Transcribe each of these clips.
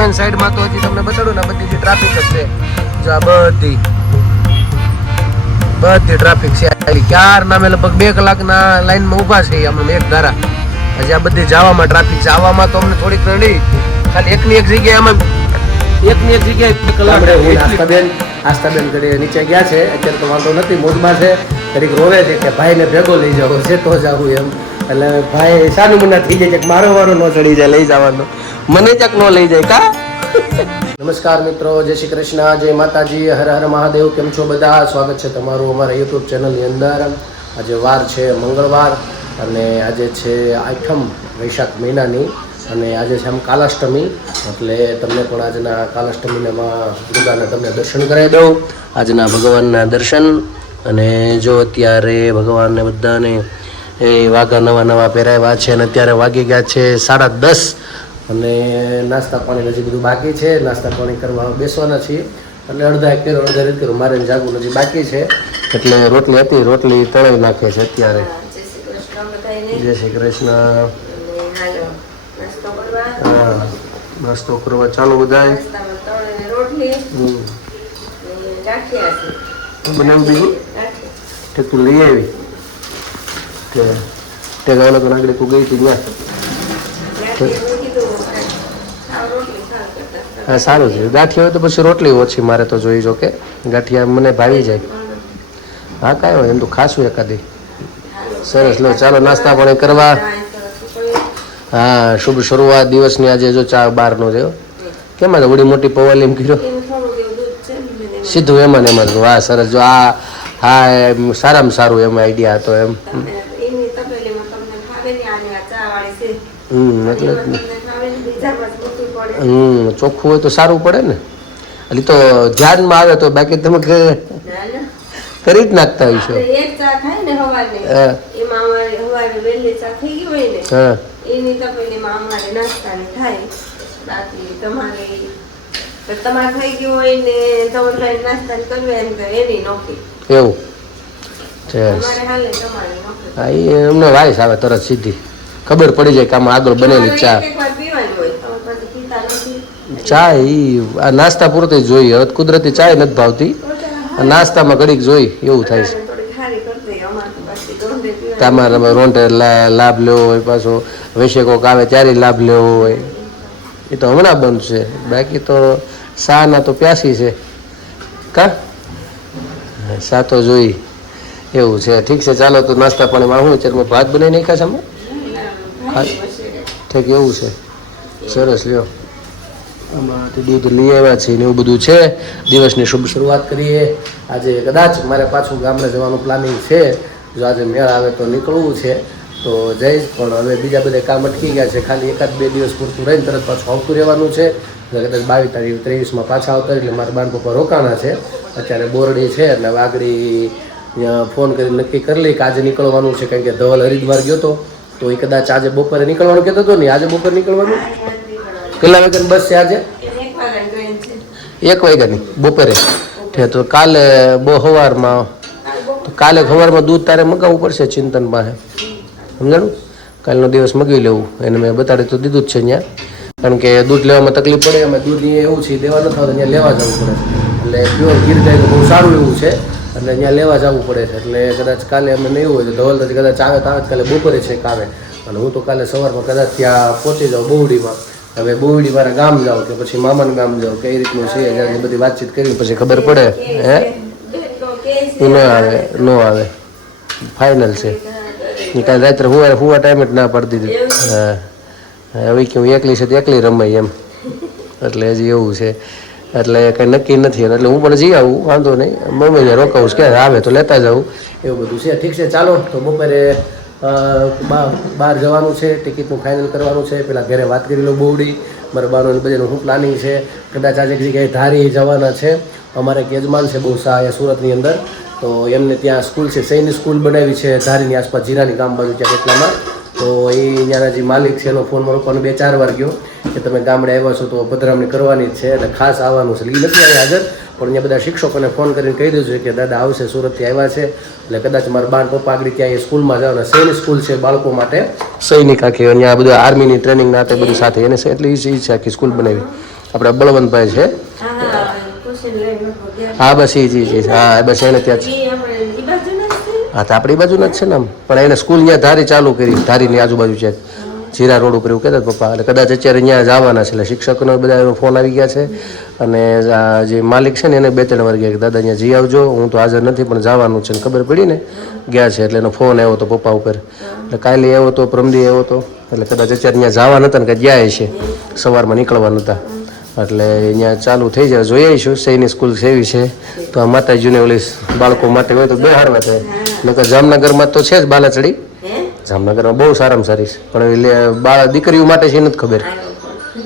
સાઈડમાં તો હજી તમને બતાડું ને બધી ટ્રાફિક જ છે. જો આ બધી ટ્રાફિક છે. ક્યાર નામે લગભગ 2 કલાકના લાઈનમાં ઊભા છે અમે એક ધારા. હજી આ બધી જવામાં ટ્રાફિક છે. આવવામાં તો અમને થોડીક રડી ખાલી એકની એક જગ્યાએ 2 કલાક. આસ્થાબેન ઘરે નીચે ગયા છે અત્યારે તો વાંધો નથી, મોજમાં છે. ઘડીક રોવે છે કે ભાઈને ભેગો લઈ જાવ છે તો જાવું એમ. એટલે ભાઈ સાનું મના થઈ જાય છે મારો વારો ન ચડી જાય લઈ જવાનો, મને ક્યાંક ન લઈ જાય કા. નમસ્કાર મિત્રો, જય શ્રી કૃષ્ણ, જય માતાજી, હર હર મહાદેવ. કેમ છો બધા? સ્વાગત છે તમારું અમારા યુટ્યુબ ચેનલની અંદર. આજે વાર છે મંગળવાર અને આજે છે 8મ વૈશાખ મહિનાની અને આજે છે આમ કાલાષ્ટમી. એટલે તમને પણ આજના કાલાષ્ટમીમાં દુર્ગાને તમને દર્શન કરાવી દઉં, આજના ભગવાનના દર્શન. અને જો અત્યારે ભગવાનને બધાને એ વાઘા નવા પહેરાવ્યા છે અને અત્યારે વાગી ગયા છે 10:30 અને નાસ્તા પાણી હજી બધું બાકી છે. નાસ્તા પાણી કરવા બેસવાના છીએ એટલે અડધા એક કર્યો અડધા રીત કર્યું, મારે જાગવું હજી બાકી છે. એટલે રોટલી હતી, રોટલી તળાવી નાખે છે અત્યારે. જય શ્રી કૃષ્ણ. હા, નાસ્તો કરવા ચાલુ બધાય. બનાવી દીધું કે તું લઈ આવી તે ગાવના તો નાગડી તું ગઈ હતી ત્યાં. હા સારું છે. ગાંઠિયા હોય તો પછી રોટલી ઓછી મારે તો જોઈ જો કે ગાંઠિયા મને ભાવી જાય. હા કાંઈ હોય એમ તો ખાસું એકાદી. સરસ, લો ચાલો નાસ્તા પાણી કરવા. હા, શુભ શરૂઆત દિવસની. આજે જો ચા બહારનો રહ્યો કેમ વડી મોટી પવાલી એમ કર્યો સીધું એમાં ને એમાં. વાહ સરસ. જો આ હા એમ સારામાં સારું એમ આઈડિયા હતો એમ. એટલે ચોખ્ખું હોય તો સારું પડે ને. એટલે તો ધ્યાનમાં આવે તો બાકી તમે કરી જ નાખતા હોય છો. એવું છે. હા એ અમને વાઈસ આવે તરત સીધી ખબર પડી જાય કે આમાં આગળ બનેલી ચા ઈ આ નાસ્તા પૂરતી જોઈએ. હવે કુદરતી ચા નથી ભાવતી, નાસ્તામાં ઘડીક જોઈ એવું થાય છે. તમારે રોંઢે લાભ લેવો હોય, પાછો વૈશે કોક આવે ત્યારે લાભ લેવો હોય, એ તો હમણાં બંધ છે. બાકી તો સા ના તો પ્યાસી છે કા સા તો જોઈ એવું છે. ઠીક છે ચાલો તો નાસ્તા પાણીમાં હું અત્યારે ભાત બનાવી નાખ્યા છે અમે. ઠીક એવું છે. સરસ લ્યો. આમાંથી દૂધ લઈ આવ્યા છે ને એવું બધું છે. દિવસની શુભ શરૂઆત કરીએ. આજે કદાચ મારે પાછું ગામડે જવાનું પ્લાનિંગ છે. જો આજે મેળ આવે તો નીકળવું છે તો જઈશ, પણ હવે બીજા બધા કામ અટકી ગયા છે. ખાલી 1-2 દિવસ પૂરતું રહીને તરત પાછું આવતું રહેવાનું છે. કદાચ 22 તારીખ 23માં પાછા આવતા એટલે મારા બાન પપ્પા રોકાણા છે. અત્યારે બોરડી છે એટલે વાગડી ફોન કરી નક્કી કરી લઈ કે આજે નીકળવાનું છે. કારણ કે ધવલ હરિદ્વાર ગયો હતો તો એ કદાચ આજે બપોરે નીકળવાનું કહેતો હતો ને. આજે બપોરે નીકળવાનું. કેટલા વાગ્યાની બસ છે આજે? 1 વાગ્યાની બપોરે. તો કાલે બહુ સવારમાં તો કાલે સવારમાં દૂધ તારે મગાવવું પડશે ચિંતન પાસે, સમજાણું? કાલનો દિવસ મગાવી લેવું એને મેં બતાડી તો દીધું જ છે ત્યાં. કારણ કે દૂધ લેવામાં તકલીફ પડે. અમે દૂધ એવું છે દેવા નથી આવતા, ત્યાં લેવા જવું પડે. એટલે પ્યોર ગીર ગાય બહુ સારું એવું છે એટલે ત્યાં લેવા જવું પડે છે. એટલે કદાચ કાલે અમે નહીં હોય તો ધવલ તો કદાચ આવે તો આવે કાલે બપોરે છે આવે. અને હું તો કાલે સવારમાં કદાચ ત્યાં પહોંચી જાઉં બોવડીમાં. હવે બોવડી મારા ગામ જાઉં કે પછી મામાનું ગામ જાઉં કઈ રીતનું છે જ્યારે બધી વાતચીત કરી પછી ખબર પડે. હે એ ન આવે ફાઇનલ છે. એ કાલે રાત્રે હુવા ટાઈમે જ ના પાડી દીધું. હા હવે કે હું એકલી છે તો એકલી રમાય એમ. એટલે હજી એવું છે એટલે કંઈ નક્કી નથી. એટલે હું પણ જઈ આવું, વાંધો નહીં. મમ્મીને રોકાવું ક્યારે આવે તો લેતા જાઉં એવું બધું છે. ઠીક છે ચાલો તો બપોરે બહાર જવાનું છે, ટિકિટનું ફાઇનલ કરવાનું છે. પેલા ઘરે વાત કરી લો બોવડી મારા બાનું બધાનું શું પ્લાનિંગ છે. કદાચ આજે જગ્યાએ ધારી જવાના છે. અમારે એક યજમાન છે બહુ સારા સુરતની અંદર, તો એમને ત્યાં સ્કૂલ છે, સૈનિક સ્કૂલ બનાવી છે ધારીની આસપાસ જીરાની ગામ બાજુ ત્યાં એટલામાં. તો એ ત્યાંના જે માલિક છે એનો ફોન મારો પણ 2-4 વાર ગયો કે તમે ગામડે આવ્યા છો તો પધરામણી કરવાની જ છે એટલે ખાસ આવવાનું છે. એ નથી આવ્યા હાજર, પણ અહીંયા બધા શિક્ષકોને ફોન કરીને કહી દેજો કે દાદા આવશે, સુરતથી આવ્યા છે. એટલે કદાચ મારા બાર પપ્પા આગળ ત્યાં એ સ્કૂલમાં જવાના. સૈનિક સ્કૂલ છે બાળકો માટે, સૈનિક આખી અહીંયા બધું આર્મીની ટ્રેનિંગ ના બધું સાથે એને એટલી છે આખી સ્કૂલ બનાવી. આપણે બળવંતભાઈ છે. હા બસ જી હા બસ એને ત્યાં હા તો આપણી બાજુ જ છે ને આમ, પણ એને સ્કૂલ ત્યાં ધારી ચાલુ કરી, ધારીની આજુબાજુ છે, જીરા રોડ ઉપર એવું કહેતા પપ્પા. એટલે કદાચ અત્યારે ત્યાં જવાના છે. એટલે શિક્ષકોનો બધા ફોન આવી ગયા છે. અને જે માલિક છે ને એને 2-3 વાર ગયા કે દાદા અહીંયા જઈ આવજો, હું તો હાજર નથી પણ જવાનું છે. ને ખબર પડી ને ગયા છે એટલે એનો ફોન આવ્યો હતો પપ્પા ઉપર. એટલે કાલે આવ્યો હતો, પ્રમદી આવ્યો હતો. એટલે કદાચ અત્યારે ત્યાં જવા નતા ને કે ગયા છે, સવારમાં નીકળવા નતા. એટલે અહીંયા ચાલુ થઈ જાય, જોઈ આવીશું. સૈની સ્કૂલ સેવી છે તો આ માતાજીને ઓલી બાળકો માટે હોય તો બેહાડવા થાય. નકર જામનગરમાં તો છે જ બાલાચડી, જામનગરમાં બહુ સારામાં સારી છે. પણ એટલે દીકરીઓ માટે છે નથી ખબર.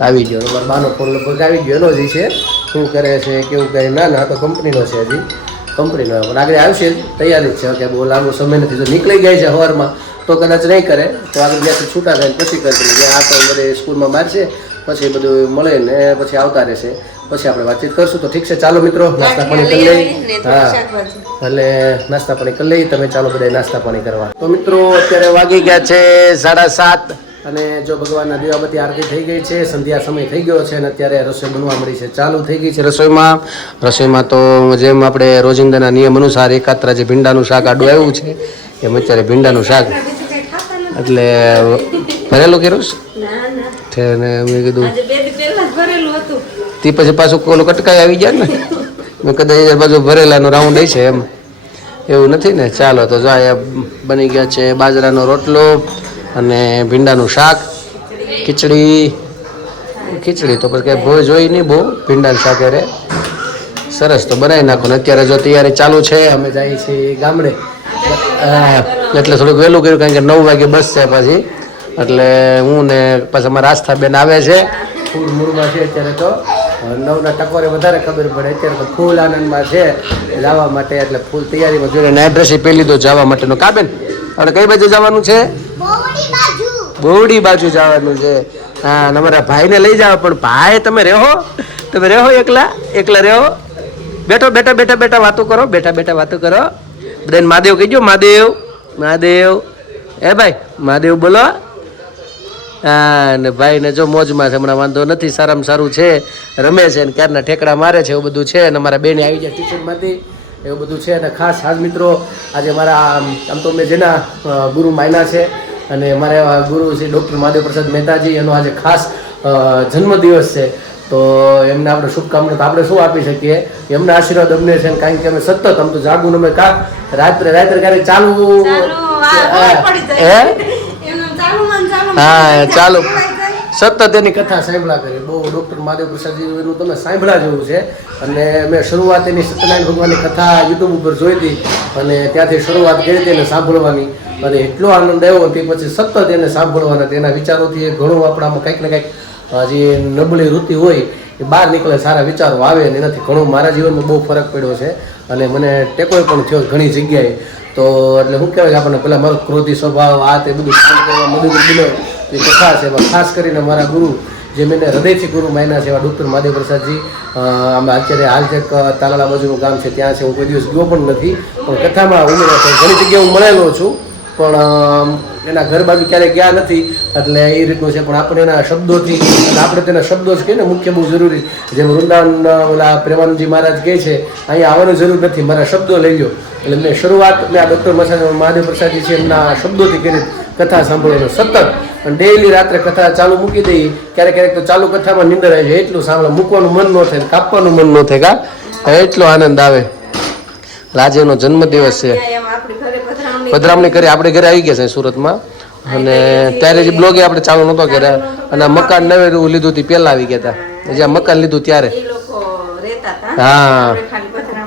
આવી ગયો અમારો બાનો ફોન લગભગ આવી ગયો, એનો જ છે. શું કરે છે કેવું કરે, ના તો કંપનીનો છે, હજી કંપનીનો. પણ આગળ આવશે, તૈયારી જ છે કે બહુ લાંબો સમય નથી. જો નીકળી જાય છે સવારમાં તો કદાચ નહીં કરે, તો આગળ જ્યાંથી છૂટા થાય પછી કરશે. આ તો બધે સ્કૂલમાં મારશે, પછી બધું મળે ને પછી આવતા રહેશે, પછી આપણે વાતચીત કરશું. તો ઠીક છે, ચાલો મિત્રો નાસ્તા પાણી કરી લઈ. હા એટલે નાસ્તા પાણી કરી લઈ, તમે ચાલો બધા નાસ્તા પાણી કરવા. તો મિત્રો અત્યારે વાગી ગયા છે 7:30 અને જો ભગવાનના દીવાબત્તી આરતી થઈ ગઈ છે, સંધ્યા સમય થઈ ગયો છે. અને અત્યારે રસોઈ બનવા મળી છે, ચાલુ થઈ ગઈ છે રસોઈમાં તો જેમ આપણે રોજિંદાના નિયમ અનુસાર એકાત્રા જે ભીંડાનું શાક આડું આવ્યું છે એમ અત્યારે ભીંડાનું શાક એટલે ભરેલું કર્યું છે ને મેં કીધું તે પછી પાછું કોલો કટકાઈ આવી ગયા ને મેં કદાચ બાજુ ભરેલાનો રાઉન્ડ છે એમ, એવું નથી ને. ચાલો તો જો બની ગયા છે બાજરાનો રોટલો અને ભીંડાનું શાક, ખીચડી તો પછી કંઈ ભોય જોઈ નહીં બહુ, ભીંડાનું શાક અરે સરસ તો બનાવી નાખો ને. અત્યારે જો તૈયારી ચાલુ છે, અમે જઈએ છીએ ગામડે એટલે થોડુંક વહેલું કર્યું કારણ કે 9 વાગે બસ છે પાછી. એટલે હું ને પછી અમારા આસ્થાબેન આવે છે, ફૂલ મૂળમાં છે અત્યારે. તો 9ના ટકોરે વધારે ખબર પડે. અત્યારે તો ફૂલ આનંદમાં છે જવા માટે, એટલે ફૂલ તૈયારીમાં જોઈને એડ્રેસ પહેલી લીધો જવા માટેનો. કા બેન આપણે કઈ બાજુ જવાનું છે? બોવડી બાજુ જવાનું છે. હા અમારા ભાઈને લઈ જાવ, પણ ભાઈ તમે રહો એકલા રહો. બેઠા વાતો કરો, બેઠા વાતો કરો. બધાને મહાદેવ કહીજો, મહાદેવ એ ભાઈ મહાદેવ બોલો. હા ને ભાઈ ને જો મોજમાં છે, હમણાં વાંધો નથી, સારામાં સારું છે, રમે છે ને ક્યારના ઠેકડા મારે છે, એવું બધું છે. અને મારા બેને આવી જાય ટ્યુશનમાંથી, એવું બધું છે. અને ખાસ મિત્રો આજે મારા આમ તો મેં જેના ગુરુ માયના છે અને મારા ગુરુ છે ડૉક્ટર મહાદેવ પ્રસાદ મહેતાજી, એનો આજે ખાસ જન્મદિવસ છે. તો એમને આપણે શુભકામના તો આપણે શું આપી શકીએ, એમના આશીર્વાદ અમને છે. કારણ કે અમે સતત આમ તો જાગું અમે રાત્રે ક્યારેક ચાલુ હા ચાલુ સતત એની કથા સાંભળ્યા કરી. બહુ ડૉક્ટર મહાદેવ પ્રસાદજીનું તમે સાંભળ્યા જેવું છે. અને મેં શરૂઆત એની સત્યનારાયણ ભગવાનની કથા યુટ્યુબ ઉપર જોઈ હતી અને ત્યાંથી શરૂઆત કરી હતી એને સાંભળવાની. અને એટલો આનંદ આવ્યો તે પછી સતત એને સાંભળવાના, તેના વિચારોથી ઘણું આપણામાં કંઈક ને કંઈક જે નબળી વૃત્તિ હોય એ બહાર નીકળે, સારા વિચારો આવે. અને એનાથી ઘણું મારા જીવનમાં બહુ ફરક પડ્યો છે અને મને ટેકોય પણ થયો ઘણી જગ્યાએ. તો એટલે શું કહેવાય કે આપણને પહેલાં મારો ક્રોધી સ્વભાવ આ તે બધું કામ કરવા મદદ બને એ કથા છે. એમાં ખાસ કરીને મારા ગુરુ જે મેં હૃદયથી ગુરુ માન્યા છે એવા ડૉક્ટર મહાદેવ પ્રસાદજી. અમે અત્યારે હાલ જે તાલાળા બાજુનું ગામ છે ત્યાં છે, હું કોઈ દિવસ ગયો પણ નથી, પણ કથામાં ઉમેરો છે. ઘણી જગ્યાએ હું મળેલો છું પણ એના ઘર બાજુ ક્યારેય ગયા નથી, એટલે એ રીતનું છે. પણ આપણે એના શબ્દોથી અને આપણે તેના શબ્દો જ કહીએ ને મુખ્ય બહુ જરૂરી. જેમ વૃંદાવન ઓલા પ્રેમાનંદજી મહારાજ કહે છે અહીંયા આવવાની જરૂર નથી, મારા શબ્દો લઈ લો. એટલે મેં શરૂઆત મેં આ ડૉક્ટર મહાદેવ પ્રસાદજી છે એમના શબ્દોથી કરી કથા સાંભળવાનો સતત. અને ડેઈલી રાત્રે કથા ચાલુ મૂકી દઈ, ક્યારેક તો ચાલુ કથામાં નીંદર આવી જાય, એટલું સાંભળે, મૂકવાનું મન ન થાય, કાપવાનું મન ન થાય. એટલો આનંદ આવે. આજે એનો જન્મદિવસ છે, પધરામણી કરી આપણે ઘરે આવી ગયા છે સુરતમાં. અને ત્યારે જે બ્લોગે આપણે ચાલુ નહોતો કર્યા અને મકાન નવેરું લીધું હતી પહેલા આવી ગયા હતા, જ્યાં મકાન લીધું ત્યારે હા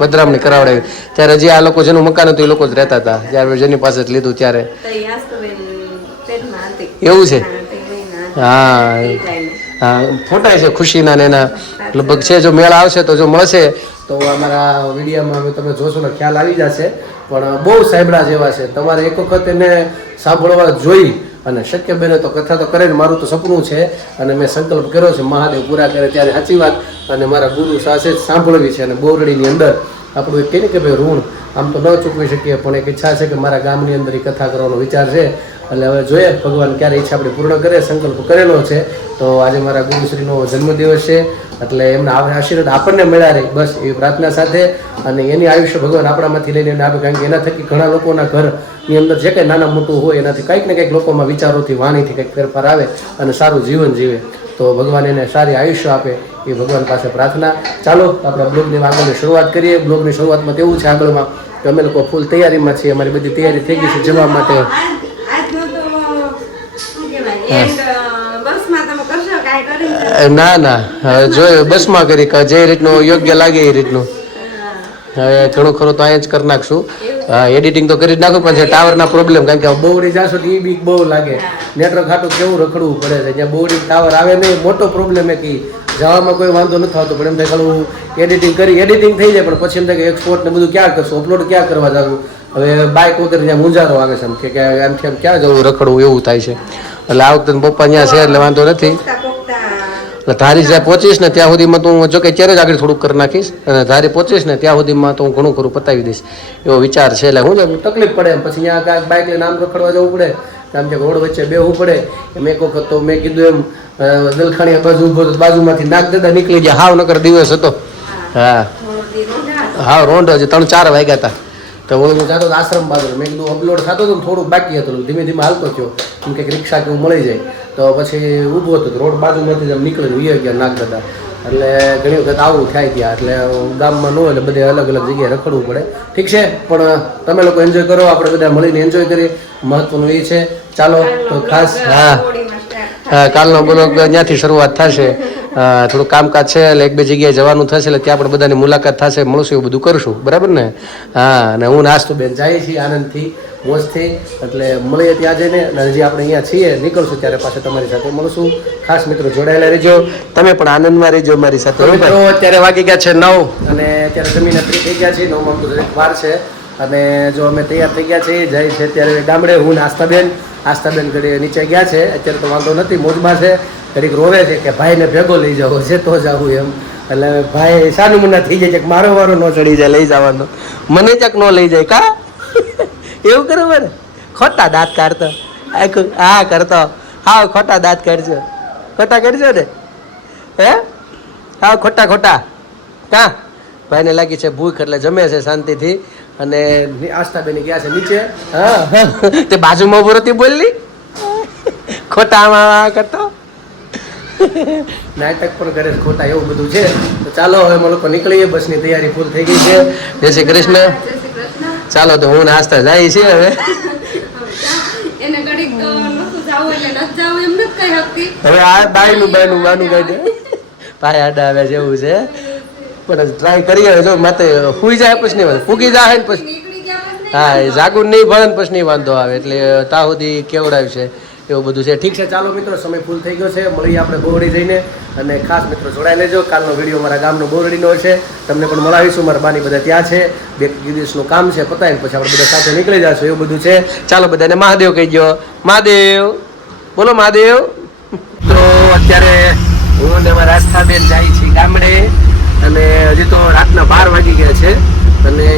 પધરામણી કરાવડાવી. ત્યારે જે આ લોકો જેનું મકાન હતું એ લોકો જ રહેતા હતા, જ્યારે જેની પાસે જ લીધું ત્યારે. એવું છે? હા ફોટા છે ખુશીના ને એના લગભગ છે. જો મેળા આવશે તો જો મળશે તો અમારા વિડીયોમાં તમે જોશો ને ખ્યાલ આવી જશે. પણ બહુ સાંભળ્યા જેવા છે, તમારે એક વખત એને સાંભળવા જોઈ અને શક્ય બને તો કથા તો કરે. મારું તો સપનું છે અને મેં સંકલ્પ કર્યો છે મહાદેવ પૂરા કરે ત્યારે સાચી વાત અને મારા ગુરુ સાથે જ સાંભળવી છે. અને બોરડીની અંદર આપણું એક કહીને કે ભાઈ ઋણ આમ તો ન ચૂકવી શકીએ, પણ એક ઈચ્છા છે કે મારા ગામની અંદર એ કથા કરવાનો વિચાર છે. એટલે હવે જોઈએ ભગવાન ક્યારે ઈચ્છા આપણી પૂર્ણ કરે, સંકલ્પ કરેલો છે. તો આજે મારા ગુરુશ્રીનો જન્મદિવસ છે એટલે એમના આશીર્વાદ આપણને મળ્યા રહે બસ એવી પ્રાર્થના સાથે, અને એની આયુષ્ય ભગવાન આપણામાંથી લઈને એને આપે, કારણ કે એના થકી ઘણા લોકોના ઘરની અંદર જે કંઈ નાના મોટું હોય એનાથી કંઈક ને કંઈક લોકોમાં વિચારોથી વાણીથી કંઈક ફેરફાર આવે અને સારું જીવન જીવે. તો ભગવાન એને સારી આયુષ્ય આપે એ ભગવાન પાસે પ્રાર્થના. ચાલો આપણે બ્લોગની આગળની શરૂઆત કરીએ. બ્લોગની શરૂઆતમાં તેવું છે આગળમાં કે અમે લોકો ફૂલ તૈયારીમાં છીએ, અમારી બધી તૈયારી થઈ ગઈ છે જવા માટે. ના ના જોયું બસમાં કરી જે રીતનું યોગ્ય લાગે એ રીતનું. હવે ઘણું ખરું તો અહીંયા જ કરી નાખશું. એડિટિંગ તો કરી જ નાખું પણ છે ટાવરના પ્રોબ્લેમ, કારણ કે બહુડી જાશો તો એ બીક બહુ લાગે. નેટવર્ક ખાતું કેવું રખડવું પડે છે, જ્યાં બહુડી ટાવર આવે નહીં મોટો પ્રોબ્લેમ. એ જવામાં કોઈ વાંધો નથી આવતો પણ એમ થાય ખાલું એડિટિંગ થઈ જાય પણ પછી એમ થાય કે એક્સપોર્ટ ને બધું ક્યાં કરશું, અપલોડ ક્યાં કરવા જવું. હવે બાઇક વગર જ્યાં મુંજારો આવે છે એમ કે એમથી એમ ક્યાં જવું રખડવું એવું થાય છે. એટલે આ વખતે પપ્પા ત્યાં છે એટલે વાંધો નથી. એટલે ધારી જ્યાં પહોંચીશ ને ત્યાં સુધીમાં તો હું જો કે ત્યારે જ આગળ થોડુંક કરી નાખીશ, અને ધારી પહોંચીશ ને ત્યાં સુધીમાં તો હું ઘણું ખરું પતાવી દઈશ એવો વિચાર છે. એટલે હું જો તકલીફ પડે એમ પછી ત્યાં કાંઈક બાઇક લઈને આમ રખડવા જવું પડે, આમ કે રોડ વચ્ચે બેહવું પડે. એમ એક વખત તો મેં કીધું એમ દલખાણીયા બાજુ ઉભો તો બાજુમાંથી નાક દાદા નીકળી ગયા. હાવ નકર દિવસ હતો. હા રોંઢ હજી 3-4 વાગ્યા હતા. તો હું જાતો આશ્રમ બાજુ મેં કીધું અપલોડ થતો હતો થોડુંક બાકી હતું, ધીમે ધીમે હાલતો થયો એમ કે રિક્ષા કેવું મળી જાય. તો પછી ઊભો હતો રોડ બાજુમાંથી આમ નીકળીને વી ગયા નાક દાદા. એટલે ઘણી વખત આવું થાય ત્યાં, એટલે ગામમાં ન હોય એટલે બધે અલગ અલગ જગ્યાએ રખડવું પડે. ઠીક છે પણ તમે લોકો એન્જોય કરો, આપણે બધા મળીને એન્જોય કરીએ, મહત્વનું એ છે. ચાલો તો ખાસ કાલનો બ્લોગ ત્યાંથી શરૂઆત થશે. થોડું કામકાજ છે એટલે 1-2 જગ્યાએ જવાનું થશે એટલે ત્યાં આપણે બધાની મુલાકાત થશે, મળશું, એવું બધું કરશું. બરાબર ને? હા. અને હું નાસ્તો બેન જઈએ છીએ આનંદથી મોજથી, એટલે મળીએ ત્યાં જઈને. અને હજી આપણે અહીંયા છીએ નીકળશું ત્યારે પાછા તમારી સાથે મળશું. ખાસ મિત્રો જોડાયેલા રહેજો, તમે પણ આનંદમાં રહેજો મારી સાથે. મિત્રો અત્યારે વાગી ગયા છે 9 અને અત્યારે જમીને ફ્રી થઈ ગયા છીએ. 9માં તો દરેક વાર છે અને જો અમે તૈયાર થઈ ગયા છીએ, જાય છે અત્યારે ગામડે. હું આસ્તાબેન ઘડી નીચે ગયા છે, અત્યારે તો વાંધો નથી, મોજમાં છે. ઘડીક રોવે છે કે ભાઈને ભેગો લઈ જાવ છે તો જાવું એમ. એટલે ભાઈ સાનું મના થઈ જાય છે કે મારો વારો ન ચડી જાય લઈ જવાનો, મને ચક ન લઈ જાય કા એવું કરું ને. ખોટા દાંત કાઢતો હા કરતો હા ખોટા દાંત કાઢજો ને હે હા ખોટા કા. ભાઈને લાગી છે ભૂખ એટલે જમે છે શાંતિથી. અને આસ્થાબેન ગયા છે નીચે. હા તે બાજુમાં ઉભો રહેતી બોલલી ખોટા આમાં કરતો નાટક પણ કરે ખોટા એવું બધું છે. તો ચાલો હવે અમે લોકો નીકળીએ, બસની તૈયારી ફૂલ થઈ ગઈ છે. જય શ્રી કૃષ્ણ. ચાલો તો હું નાસ્તા જાય છે હવે. હવે આ બાયનું બાનું કાઢે ભાઈ આડા આવે જેવું છે પણ ટ્રાય કરીએ. જો માતે ફૂઈ જાય પછી નહીં ફૂગી જાય ને પછી હા એ જાગુન નહીં ભળે ને પછી નહીં વાંધો આવે. એટલે ત્યાં સુધી કેવડાવ્યું છે એવું બધું છે. ઠીક છે ચાલો મિત્રો, સમય ફૂલ થઈ ગયો છે. મળીએ આપણે બોરડી જઈને. અને ખાસ મિત્રો જોડાઈ લેજો, કાલનો વિડીયો મારા ગામનો બોરડીનો છે, તમને પણ મળાવીશું. મારા બાની બધા ત્યાં છે, 2 દિવસનું કામ છે, પતાવીને પછી આપણે બધા સાથે નીકળી જશું એવું બધું છે. ચાલો બધાને મહાદેવ કહી ગયો. મહાદેવ બોલો મહાદેવ. તો અત્યારે હું ને મારા આસ્થાબેન જાય છે ગામડે, અને હજી તો રાતના 12 વાગી ગયા છે. અને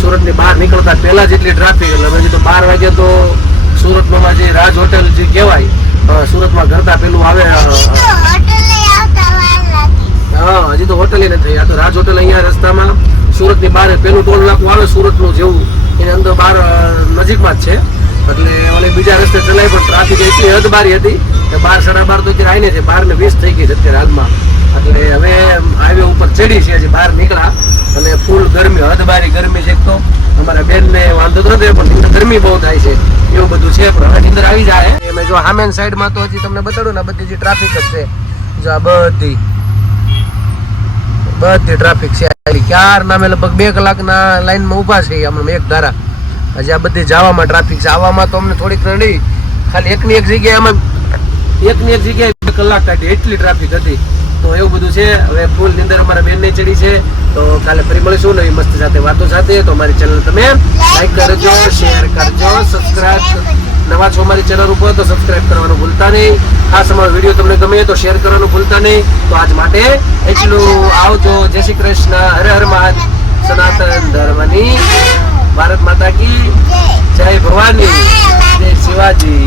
સુરતની બહાર નીકળતા પહેલાં જેટલી ટ્રાફિક, એટલે હજી તો 12 વાગે તો સુરતમાં જે રાજ હોટેલ જે કહેવાય સુરતમાં ઘરતા પેલું આવે. હા હજી તો હોટેલ નથી, આ તો રાજ હોટેલ અહીંયા રસ્તામાં સુરતની બહાર પેલું ટોલ નાકું આવે સુરતનું જેવું, એની અંદર બહાર નજીકમાં જ છે. એટલે ઓલે બીજા રસ્તે ચલાવી પણ ટ્રાફિક એટલી હદબારી હતી કે 12-12:30 તો અત્યારે આવીને છે, 12:20 થઈ ગઈ છે અત્યારે હાલમાં. એટલે હવે હાઈવે ઉપર ચડી છે, હજી બહાર નીકળ્યા અને ફૂલ ગરમી, હદબારી ગરમી છે. એક તો અમારા બેનને વાંધો તો નથી પણ ગરમી બહુ થાય છે એવું બધું છે. પણ હવે નીંદર આવી જાય. મેં જો હામેન સાઈડમાં તો હજી તમને બતાડું ને બધી જે ટ્રાફિક જ છે, જો આ બધી ટ્રાફિક છે. ક્યારના અમે લગભગ 2 કલાકના લાઈનમાં ઊભા છે હમણાં એક ધારા. હજી આ બધી જવામાં ટ્રાફિક છે, આવવામાં તો અમને થોડીક નડી. ખાલી એકની એક જગ્યાએ 2 કલાક કાઢી એટલી ટ્રાફિક હતી. તો એવું બધું છે. હવે ફૂલ નીંદર અમારા બેનને ચડી છે. તો કાલે ફરી મળીશું નવી મસ્ત સાથે વાતો સાથે. તો અમારી ચેનલ તમે લાઈક કરજો, શેર કરજો, સબસ્ક્રાઇબ. નવા છો અમારી ચેનલ ઉપર તો સબસ્ક્રાઇબ કરવાનું ભૂલતા નહીં. ખાસ અમારો વિડીયો તમને ગમે તો શેર કરવાનું ભૂલતા નહીં. તો આજ માટે એટલું. આવજો. જય શ્રી કૃષ્ણ. હરે હર મહાદેવ. સનાતન ધર્મની ભારત માતા કી જય. ભવાની જય શિવાજી.